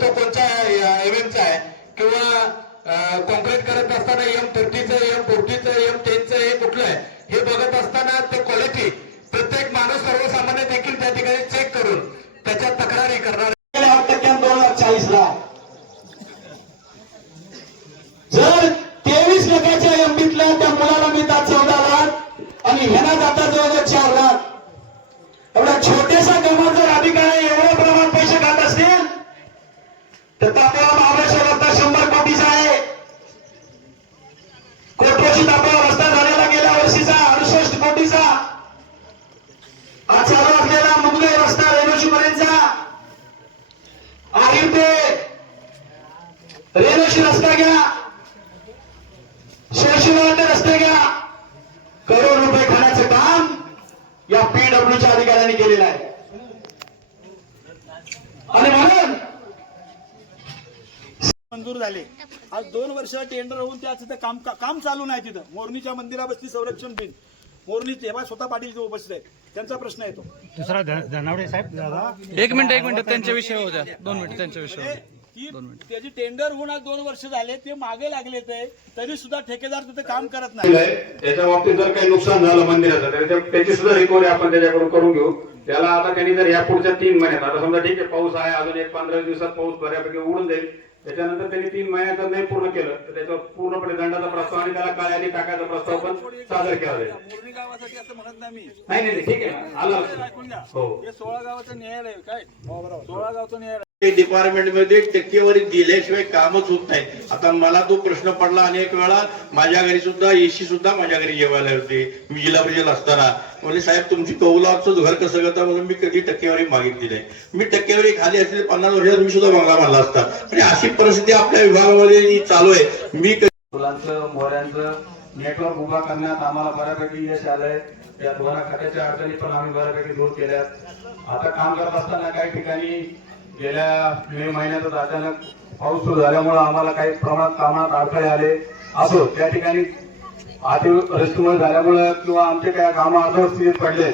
तो कोणता एव्हेंटचा आहे? किंवा कॉन्क्रीट करत असताना एम थर्टीचं एम फोर्टीचं एम टेनचं हे कुठलं आहे? हे बघत असताना ते क्वालिटी प्रत्येक माणूस सर्वसामान्य देखील त्या ठिकाणी चेक करून त्याच्या तक्रारी करणार. दोन हजार चाळीस ला जर तेवीस लाखाच्या एमबीतल्या त्या मुलाला मिळतात चौदा लाख आणि ह्याला जातात रेणुशी रस्ता घ्या. शिवशिवाचे रस्ते घ्या. करोड रुपये खाण्याचं काम या पीडब्ल्यूच्या अधिकाऱ्यांनी केलेलं आहे. आणि म्हणून मंजूर झाले. आज दोन वर्ष टेंडर होऊन त्या तिथं काम काम चालू नाही तिथं. मोरणीच्या मंदिराबसती संरक्षण बिन. मोरणी तेव्हा स्वतः पाटील जे उपस्थित आहेत. त्यांचा प्रश्न येतो. दुसरा धनावडे साहेब. दादा एक मिनिट एक मिनिट. त्यांच्या विषय होत्या दोन मिनिट त्यांच्या विषय ते- की त्याची टेंडर होऊन आज दोन वर्ष झाले ते मागे लागले ते तरी सुद्धा ठेकेदार तिथे काम करत नाही. त्याच्या बाबतीत जर काही नुकसान झालं मंदिराचं त्याची सुद्धा रिकव्हरी आपण त्याच्याकडून करून घेऊ. त्याला आता त्यांनी जर या पुढच्या तीन महिन्यात आता समजा ठीक आहे पाऊस आहे अजून एक पंधरा दिवसात पाऊस बऱ्यापैकी उडून जाईल. त्याच्यानंतर त्यांनी तीन महिन्यात जर नाही पूर्ण केलं तर त्याच्यावर पूर्णपणे दंडाचा प्रस्ताव आणि त्याला काळ्याने टाकायचा प्रस्ताव पण सादर केला जाईल. मोरणी गावासाठी असं म्हणत नाही मी. नाही नाही ठीक आहे. आलं हो. हे सोळा गावाचं न्यायालय आहे, काय? सोळा गावचं न्यायालय. डिपार्टमेंटमध्ये टक्केवारी दिल्याशिवाय कामच होत नाही. आता मला तो प्रश्न पडला अनेक वेळा. माझ्या घरी सुद्धा एसी सुद्धा माझ्या घरी जेवायला होते. मी जिल्हा परिषद असताना. म्हणजे साहेब तुमची कौलाचं घर कसं करता? म्हणून मी कधी टक्केवारी मागितली नाही. मी टक्केवारी खाली असलेली पन्नास वर्षात मी सुद्धा बंगला मानला असता. आणि अशी परिस्थिती आपल्या विभागामध्ये चालू आहे. मी मुलांचं मोऱ्यांचं नेटवर्क उभा करण्यात आम्हाला बऱ्यापैकी यश आलंय. या दोन खात्याच्या अडचणी पण आम्ही बऱ्यापैकी दूर केल्या आता काम करत असताना काही ठिकाणी गेल्या मे महिन्यातच अचानक पाऊस सुरू झाल्यामुळं आम्हाला काही प्रमाणात कामात अडथळे आले असो त्या ठिकाणी अतिवृष्टीमुळे झाल्यामुळे किंवा आमचे काही कामं अर्धवट पडले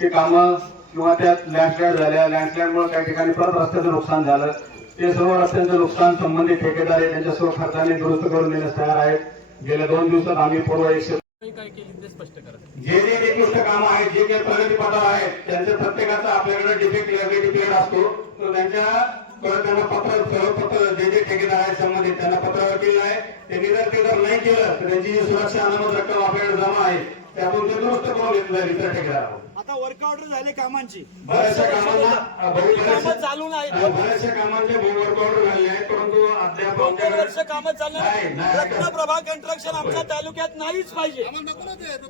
ते कामं किंवा त्यात लँडस्लाईड झाल्या लँडस्लाईडमुळे काही ठिकाणी परत रस्त्याचं नुकसान झालं. ते सर्व रस्त्यांचं नुकसान संबंधित ठेकेदार आहे त्यांच्या सर्व खर्चाने दुरुस्त करून देण्यास तयार आहेत. गेल्या दोन दिवसात आम्ही पूर्व एकशे जे जे निकृष्ट काम आहेत जे काही प्रगतीपथावर आहेत त्यांच्या प्रत्येकाचा आपल्याकडे डिफेक्ट लेबिलिटी पिरियड असतो. तो त्यांच्या त्यांना पत्र पत्र जे जे ठेकेदार आहेत संबंधित त्यांना पत्रावर केलं आहे. त्यांनी जर ते जर नाही केलं तर त्यांची जी सुरक्षा अनामत रक्कम आपल्याकडे जमा आहे त्यातून ते दुरुस्त करून घेतलं इतर ठेकेदारावर आता वर्क ऑर्डर झाले कामांची. बऱ्याचशा कामांना बहु- कामं बऱ्याचशा- चालू नाही बऱ्याचशा कामांचे वर्क ऑर्डर झाले आहेत परंतु अद्याप वर्ष कामं चालणार. रत्नप्रभा कंस्ट्रक्शन आमच्या तालुक्यात नाहीच पाहिजे.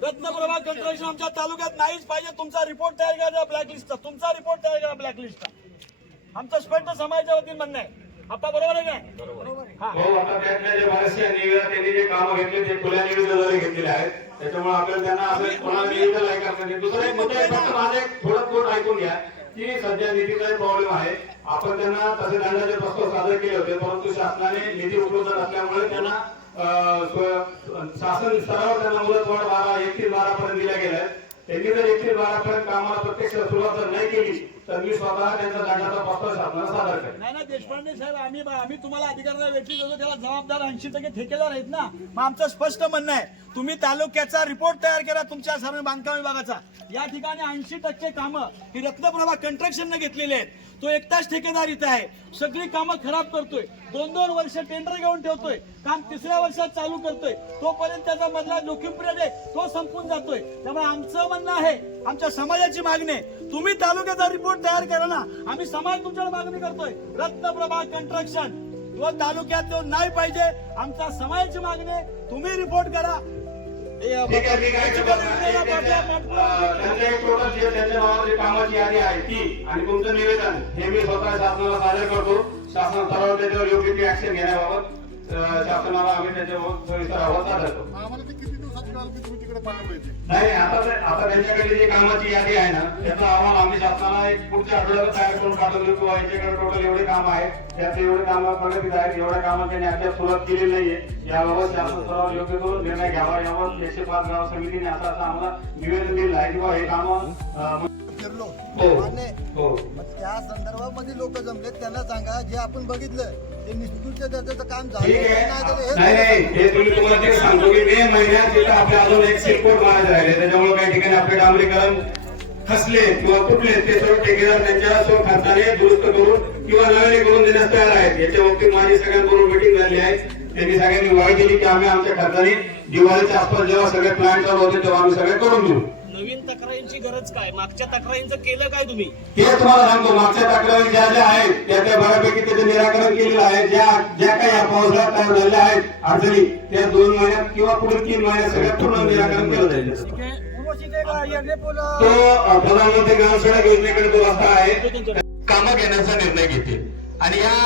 रत्नप्रभा कंस्ट्रक्शन आमच्या तालुक्यात नाहीच पाहिजे. तुमचा रिपोर्ट तयार करा ब्लॅकलिस्टचा तुमचा रिपोर्ट तयार करा ब्लॅकलिस्टचा आमचं स्पष्ट समाजाच्या वतीने म्हणणं आहे. आपा बरोबर आहे काय हा. हो आता त्यातल्या जे बऱ्याचशा निविदा त्यांनी जे कामं घेतले ते खुल्या निविदेद्वारे घेतलेले आहेत. त्याच्यामुळे आपल्याला त्यांना असं कोणाला निविदा नाही करता येत. दुसरा एक मुद्दा आहे फक्त माझा एक थोडं थोडं ऐकून घ्या की सध्या निधीचा एक प्रॉब्लेम आहे आपण त्यांना तसे दंडाचे प्रस्ताव सादर केले होते परंतु शासनाने निधी उपलब्ध नसल्यामुळे त्यांना शासन स्तरावर त्यांना मुदतवाढ बारा एकतीस बारा पर्यंत दिल्या गेल्या. त्यांनी जर एकतीस बारा पर्यंत कामाला प्रत्यक्ष सुरुवात जर नाही केली तर मी स्वतः त्यांचा दंडाचा प्रस्ताव शासनाला सादर करेन नाही ना देशपांडे साहेब आम्ही आम्ही तुम्हाला अधिकाऱ्याला वेटली देतो त्याला जबाबदार ऐंशी टक्के ठेकेदार आहेत ना मग आमचं स्पष्ट म्हणणं आहे तुम्ही तालुक्याचा रिपोर्ट तयार करा तुमच्या सर्व बांधकाम विभागाचा. या ठिकाणी ऐंशी टक्के कामं ही रत्नप्रभा कंट्रक्शनने घेतलेली आहेत. तो एकटाच ठेकेदार इथे आहे. सगळी कामं खराब करतोय. दोन दोन वर्ष टेंडर घेऊन ठेवतोय. काम तिसऱ्या वर्षात चालू करतोय. तोपर्यंत त्याचा मधला जोखीम पिरियड आहे तो संपून जातोय. त्यामुळे आमचं म्हणणं आहे आमच्या समाजाची मागणी आहे. तुम्ही तालुक्याचा रिपोर्ट तयार करा ना आम्ही समाज तुमच्याकडे मागणी करतोय. रत्नप्रभा कंट्रक्शन. तो तालुक्यात तो नाही पाहिजे. आमच्या समाजाची मागणी आहे. तुम्ही रिपोर्ट करा. कामाची यादी आहे ती. आणि तुमचं निवेदन हे मी स्वतः शासनाला सादर करतो. शासन स्तरावर त्याच्यावर योग्य ती ऍक्शन घेण्याबाबत शासनाला आम्ही त्याच्यावर सविस्तर अहवाल सादर करतो. पाठवलं नाही आता आता त्यांच्याकडे जी कामाची यादी आहे ना त्याचा अहवाल आम्ही शासनाला एक पुढच्या आठवड्याला तयार करून पाठवतो किंवा यांच्याकडे टोटल एवढे काम आहेत त्यात एवढे काम प्रगतीत आहेत एवढ्या कामात त्यांनी अद्याप सुरुवात केलेली नाहीये याबाबत शासन स्तरावर योग्य तो निर्णय घ्यावा यावर एकशे पाच गाव समितीने असं असं आम्हाला निवेदन दिलं आहे किंवा हे काम हो. आहे. हो त्या संदर्भामध्ये लोक जमलेत त्यांना सांगा. जे आपण बघितलं ते निष्ठूरच्या त्याचं काम झालं नाही आहे. तर नाही नाही हे तुम्ही तुम्हाला ते सांगतो की मे महिन्यात तिथं आपल्या अजून एक सिलकोट मारायचे राहिले त्याच्यामुळे काही ठिकाणी आपले डांबरीकरण खसले किंवा तुटले ते सर्व ठेकेदार त्यांच्या स्व खर्चाने दुरुस्त करून किंवा नव्याने करून देण्यास तयार आहेत. याच्या बाबतीत माझी सगळ्यांबरोबर मिटिंग झाली आहे. त्यांनी सगळ्यांनी वाय दिली की आम्ही आमच्या खर्चाने दिवाळीच्या आसपास जेव्हा सगळे प्लॅन चालू होते तेव्हा आम्ही सगळे करून देऊ. नवीन तक्रारींची गरज काय? मागच्या तक्रारींचं केलं काय तुम्ही? तेच तुम्हाला सांगतो मागच्या तक्रारी ज्या ज्या आहेत त्या त्या बऱ्यापैकी त्याचं निराकरण केलेलं आहे. ज्या ज्या काही या पावसाळ्यात तयार झालेल्या आहेत अडचणी त्या दोन महिन्यात किंवा पुढे तीन महिन्यात सगळ्यात पूर्ण निराकरण केलं जाईल. तो अ, प्रधानमंत्री ग्रामसडक योजनेकडे तो रस्ता आहे. कामं घेण्याचा निर्णय घेतील. आणि या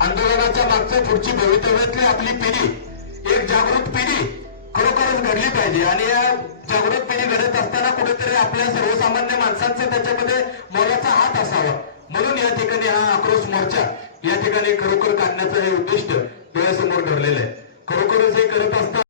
आंदोलनाच्या मागच्या पुढची भवितव्यातली आपली पिढी एक जागृत पिढी खरोखरच घडली पाहिजे. आणि या जागृत पिढी घडत असताना कुठेतरी आपल्या सर्वसामान्य माणसांचा त्याच्यामध्ये मोलाचा हात असावा. म्हणून या ठिकाणी हा आक्रोश मोर्चा या ठिकाणी खरोखर काढण्याचं हे उद्दिष्ट डोळ्यासमोर ठरलेलं आहे. खरोखरच हे करत असताना